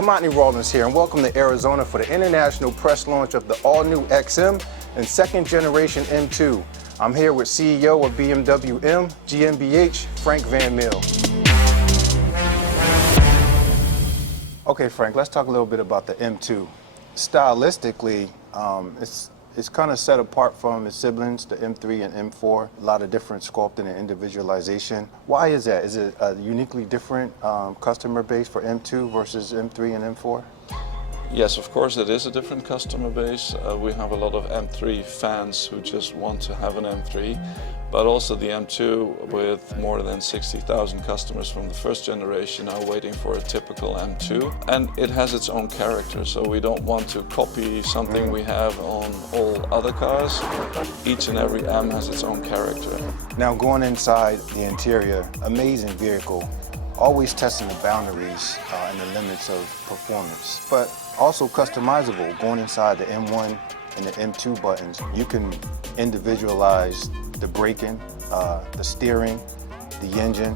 Rollins here, and welcome to Arizona for the international press launch of the all-new XM and second generation M2. I'm here with CEO of BMW M GmbH, Frank Van Meel. Okay, Frank, let's talk a little bit about the M2. Stylistically, it's kind of set apart from its siblings, the M3 and M4. A lot of different sculpting and individualization. Why is that? Is it a uniquely different customer base for M2 versus M3 and M4? Yes, of course it is a different customer base. We have a lot of M3 fans who just want to have an M3, but also the M2 with more than 60,000 customers from the first generation are waiting for a typical M2. And it has its own character, so we don't want to copy something we have on all other cars. Each and every M has its own character. Now going inside the interior, amazing vehicle. Always testing the boundaries and the limits of performance, but also customizable. Going inside the M1 and the M2 buttons, you can individualize the braking, the steering, the engine.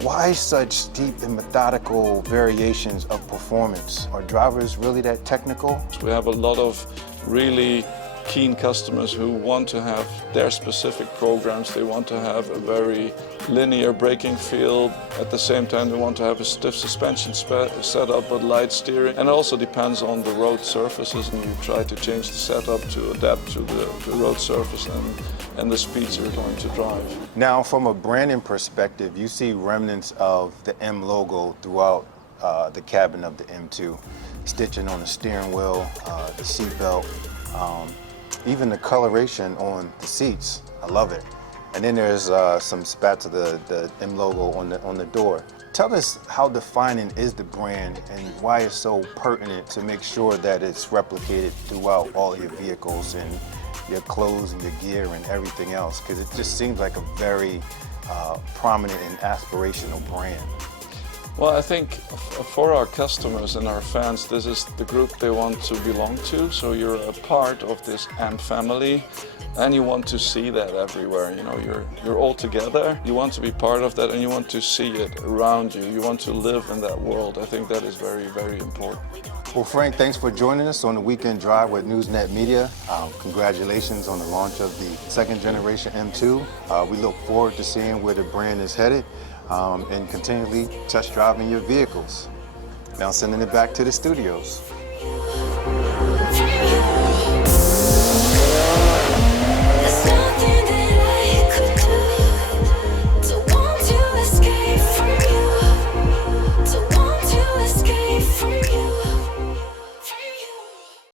Why such deep and methodical variations of performance? Are drivers really that technical? We have a lot of really keen customers who want to have their specific programs. They want to have a very linear braking feel. At the same time, they want to have a stiff suspension setup but light steering. And it also depends on the road surfaces, and you try to change the setup to adapt to the road surface and the speeds you're going to drive. Now, from a branding perspective, you see remnants of the M logo throughout the cabin of the M2. Stitching on the steering wheel, the seat belt, even the coloration on the seats. I love it. And then there's some spats of the M logo on the door. Tell us how defining is the brand and why it's so pertinent to make sure that it's replicated throughout all your vehicles and your clothes and your gear and everything else, because it just seems like a very prominent and aspirational brand. Well, I think for our customers and our fans, this is the group they want to belong to. So you're a part of this M family, and you want to see that everywhere. You know, you're all together. You want to be part of that, and you want to see it around you. You want to live in that world. I think that is very, very important. Well, Frank, thanks for joining us on the Weekend Drive with Newsnet Media. Congratulations on the launch of the second generation M2. We look forward to seeing where the brand is headed and continually test driving your vehicles. Now sending it back to the studios.